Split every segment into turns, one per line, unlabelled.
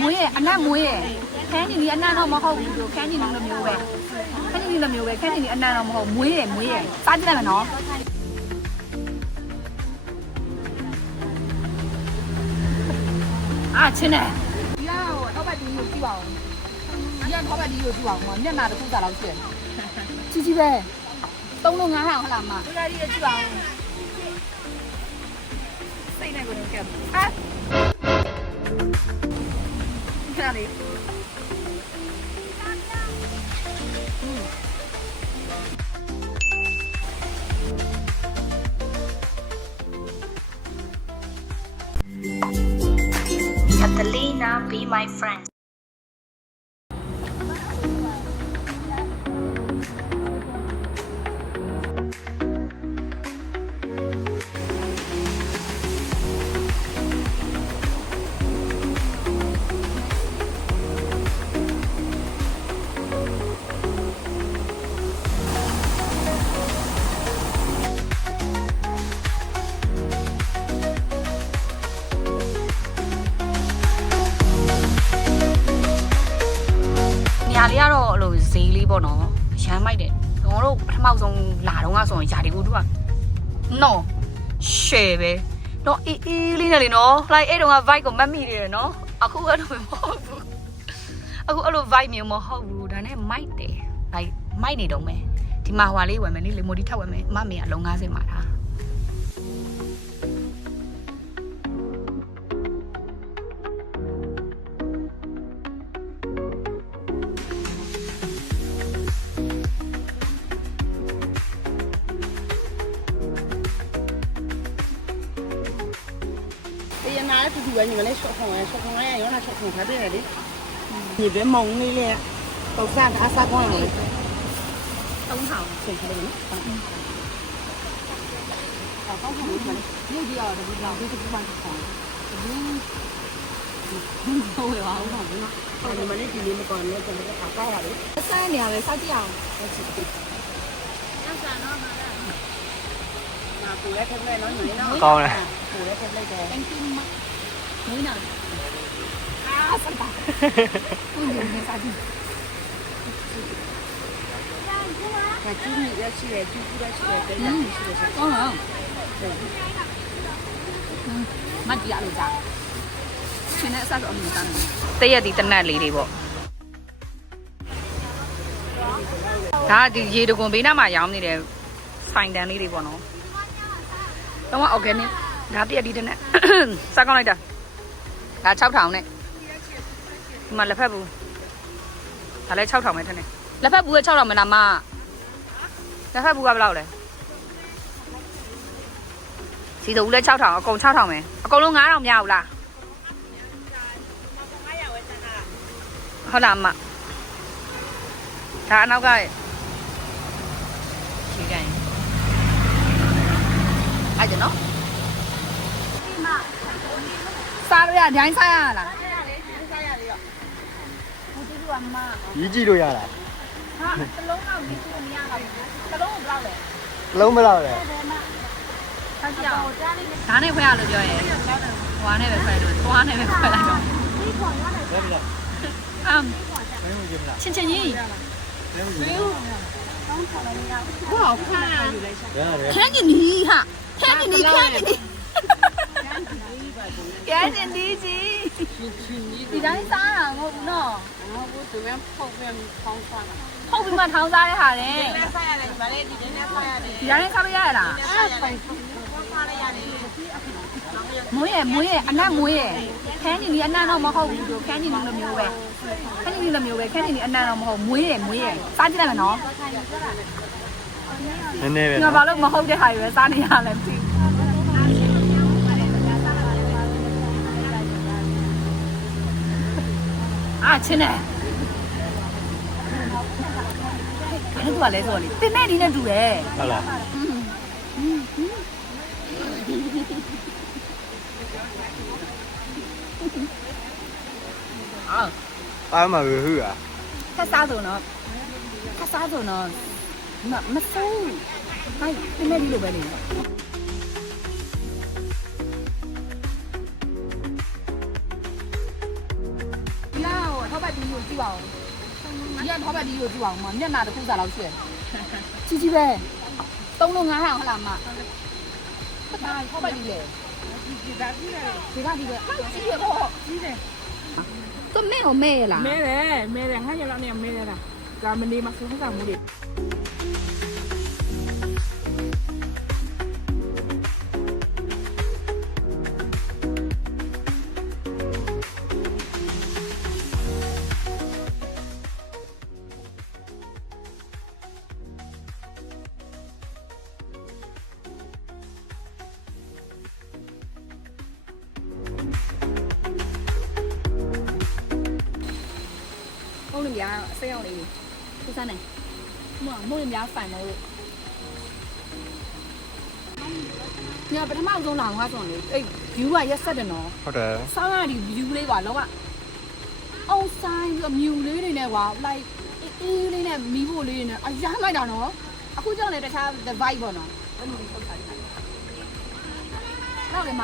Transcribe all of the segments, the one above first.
မွေးရဲ့အနက်မွေးရဲ့ခန်းကြီးဒီအနက်တော့မဟုတ်ဘူးတို့ခန်းကြီးလိုမျိုးပဲခန်းကြီးလိုမျိုးပဲခန်းကြီးဒီအနက်တော့မဟုတ်မွေးရဲ့မွေးရဲ့စားကြည့်လိုက်မယ်နော်အာချင်းတယ်ဒီကတော့ထောက်ပတ်ဒီကိုကြည့်ပါဦးဒီကထောက်ပတ်ဒီကိုကြည့်ပါဦးမျက်နှာတစ်ခုစားလောက်ရှိတယ်ကြီးကြီးပဲသုံးလုံးငါးဟောင်ဟလာမဒီကဒီကိုကြည့်ပါဦးစိတ်နဲ့ကိုကြည့်အာ ခဏလေး
Catalina, be my friend.
နေရာလေးကတော့အဲ့လိုဈေးလေးပေါ့နော်ရမ်းမိုက်တယ်ကျွန်တော်တို့ပထမဆုံးလာတော့ကဆိုရင်ຢာဒီကူတို့ကနော်ရှယ်ပဲတော့အေးအေးလေးနဲ့လေနော် like အဲ့တုန်းက vibe ကိုမတ်မိတယ်နော်အခုအဲ့လိုမဟုတ်ဘူးအခုအဲ့လို vibe မျိုးမဟုတ်ဘူးဒါနဲ့မိုက်တယ် like မိုက်နေတော့မယ်ဒီမှာဟွာလေးဝယ်မယ်လေလေမိုဒီထပ်ဝယ်မယ်မမေကအလုံး90မှာထား
တရနာလည်းတူတူပဲညီမလေးရှော့ခုံရရှော့ခုံရရောနာရှော့ခုံထားတယ်လေညီပဲမုံလေးလေတော့စားတာစားကောင်းတယ်
သုံးထောင်
ဆင်ထားတယ်နော်အော်ကောင်းတယ်ညီမလေး
မြို့ကြီးရောတပူလောင်
ဒီတူပန်းဆောင်
ဟုတ်ရပါဘူး
ဟုတ်တယ်နော်ညီမလေးဒီလေးမကောင်းနဲ့ကျွန် ကကောက်ရတယ်
စိုင်းနေရပဲစောက်ကြည့်အောင်
ငါပူလဲထက်လိုက်နော်ညီနော်
ကောင်းတယ်
ပူလဲထက်လိုက်တယ်
thank you မမွေးနာအာစတာဦးရနေစားကြည့်
ငါကျူးမိရရှိတယ်ကျူးကျူးရရှိတယ်တဲ့ရရှိတယ်ဆို
ကောင်းလားမတ်ကြီးရလို့ကြာရှင်နဲ့အဆက်တော့အမြင်တမ်းတရက်ဒီတနတ်လေးတွေပေါ့ဒါဒီရေတကွန်ဘေးနားမှာရောင်းနေတဲ့ဆိုင်တန်းလေးတွေပေါ့နော် တော့ organic ဒါတရက်ဒီတနတ်စားကောင်းလိုက်တာဒါ6000နဲ့ဒီမှာလက်ဖက်ဘူးဒါလည်း6000ပဲထက်နေလက်ဖက်ဘူးက6000မလားမလက်ဖက်ဘူးကဘယ်လောက်လဲစီတူလည်း6000အကုန်6000ပဲအကုန်လုံး9000မရဘူးလားဟုတ်လားအမဒါအနောက်ကခြေကန် အဲ့ဒါနော်စားရဒိုင်းစားရလား
ရီးကြည့်လို့ရလား
ဟာတလုံးတော့ဒီလိုမရပါဘူးတလုံးကိုဘယ်လောက်လဲ
လုံးမလောက်လေ
ဆက်ကြအောင်ဒါနဲ့ခွဲရလို့ပြောရင်ဟွာနဲ့ပဲခွဲလို့သွားနဲ့ပဲခွဲလိုက်တော့
လဲမလား
အမ်
မင်းမကြည့်မလား
ချင်းချင်းကြီး
လဲမကြည့်
不好看啊！看见你哈，看见你，看见你，看见你姐，你当啥啊？我不喏，
我我这边泡边汤饭啊，
泡边嘛汤啥的哈嘞？你当啥不要啦？
အဲ့ပိုင်စားရရတယ်
မွေးရမွေးရအနက်မွေးရခန်းကြီးဒီအနက်တော့မဟုတ်ဘူးတို့ခန်းကြီးလိုမျိုးပဲခန်းကြီးလိုမျိုးပဲခန်းကြီးဒီအနက်တော့မဟုတ်မွေးရမွေးရစားကြည့်လိုက်မယ်နော်
နည်းနည်းပဲ
ဒီမှာဘာလို့မဟုတ်တဲ့ဟာတွေပဲစားနေရလဲမသိအာချင်းတယ်အဲ့ဒါကလည်းဆိုလေတင်တဲ့ဒီနဲ့တူတယ်
ဟုတ်လား
အာ
အားမရဟူอ่ะ
ခက်စားဆိုတော့ခက်စားဆိုတော့မမဆိုးဟိုင်းတင်တဲ့ဒီလိုပဲနေကိုကြည့်ပါဦးဒီကထောပတ်ဒီကိုကြည့်ပါဦးမမျက်နှာတစ်ခုစားလောက်ရှိတယ်ကြီးကြီးပဲသုံးလုံး900ဟုတ်လားမဟုတ်ပါထောပတ် ဒီလေ
ဒီဒါကြီးတယ်
ဒီကဒီပဲကြီးရပေါ့
ကြီးတယ်
သူမဲဟိုမဲလား
မဲတယ်မဲတယ်ငါရလောက်နေမဲတယ်လားကာမနေမှာစမ်းစာမှုတွေ
ဟုတ်နေများအစိမ်းအောင်လေးသူစမ်းနေမမုံနေများဖိုင်မလို့ညပထမဆုံးလာငါဆိုရင်အဲ့ view ကရက်ဆက်တယ်နော်
ဟုတ်တယ်
ဆောင်းရဒီ view လေးပါလုံးဝအောင်ဆိုင်ပြီးမြူလေးတွေနဲ့ကွာ like အေးလေးနဲ့မီးဖို့လေးတွေနဲ့အရမ်းလိုက်တာနော်အခုကြောင့်လည်းတခြား the vibe ပေါ့နော်အဲ့လိုလေးထုတ်ထားတယ်နောက်လေမ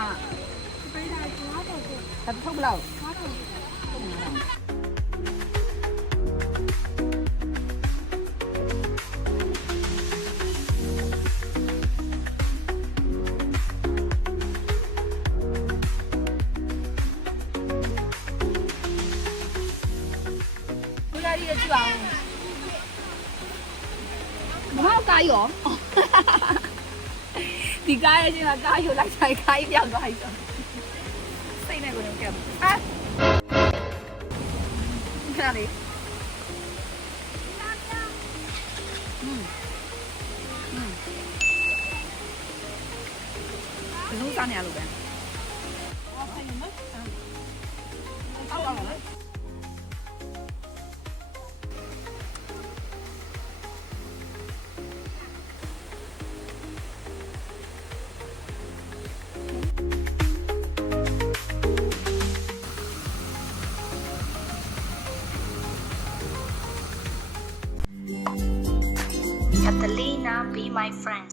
ပေးတာကတော့ထုတ်ဘလောက် ကြည့်ပါဦးမဟုတ်ကားရောဒီကားရဲ့ချင်းကကားရောလိုက်ဆိုင်ကားကြီးပြောင်းသွားပြီဆိုစိတ်နဲ့ကိုယ်ကအာခဏလေးဘယ်လိုစားနေရလို့လဲအော်ဖိုင်မတ်အော်
အော် friends.